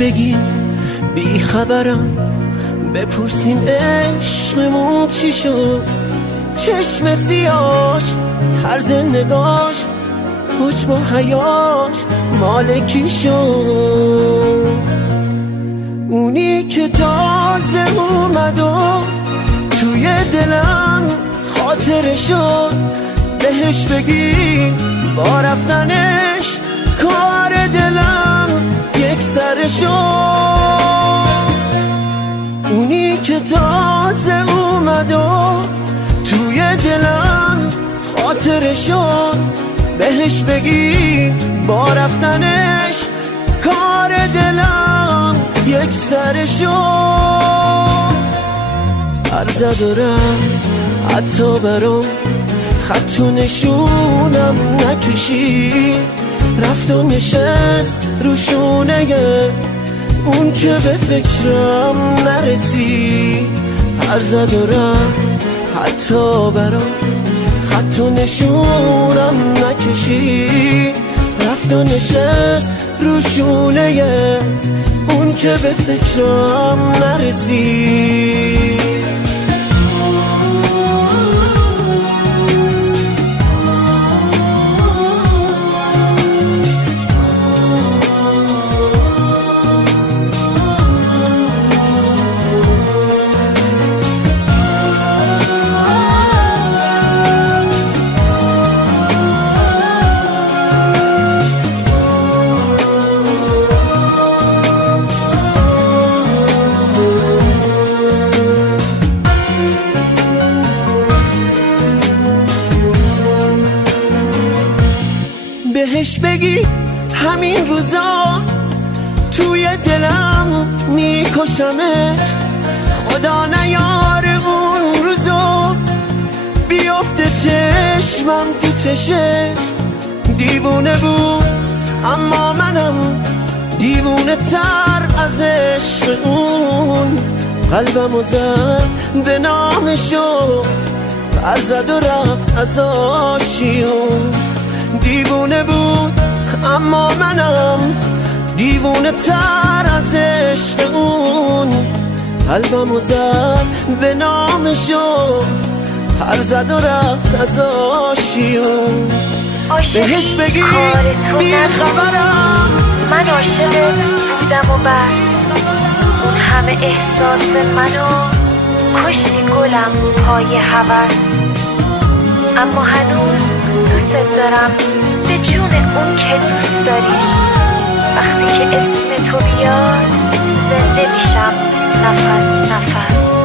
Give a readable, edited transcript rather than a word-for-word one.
بگی بی خبرم، بپرسین عشقمون چی شد. چشم سیاش، طرز نگاش، حجم و حیاش مال کی شد. اونی که تازه اومد و توی دلم خاطره شد، بهش بگین با رفتنش کار دلم یک سر شد. اونی که تازه اومد و توی دلم خاطره شد، بهش بگی با رفتنش کار دلم یک سر شد. عرض دارم حتی برام خط و نشونم نکشی، رفت و نشست روشونه اون که به فکرم نرسی. عرض دارم حتی برام خط و نشونم نکشی، رفت و نشست روشونه اون که به فکرم نرسی. بهش بگی همین روزا توی دلم میکشمش، خدا نیاره اون روزا بیفته چشمم تو چشش. دیوونه بود اما منم دیوونه تر از عشق اون، قلبمو زد به نامشو برزد و رفت از آشیون. دیوونه بود اما منم دیوونه تر از عشق اون، قلبمو زد به نامشو پر زد و رفت از آشیون. بهش بگی بی خبرم، من عاشق بودم و بس، اون همه احساس منو کشتی گلم پای هوس. اما هنوز دوست دارم به جون اون که دوست داریش، وقتی که اسم تو بیاد زنده میشم نفس نفس.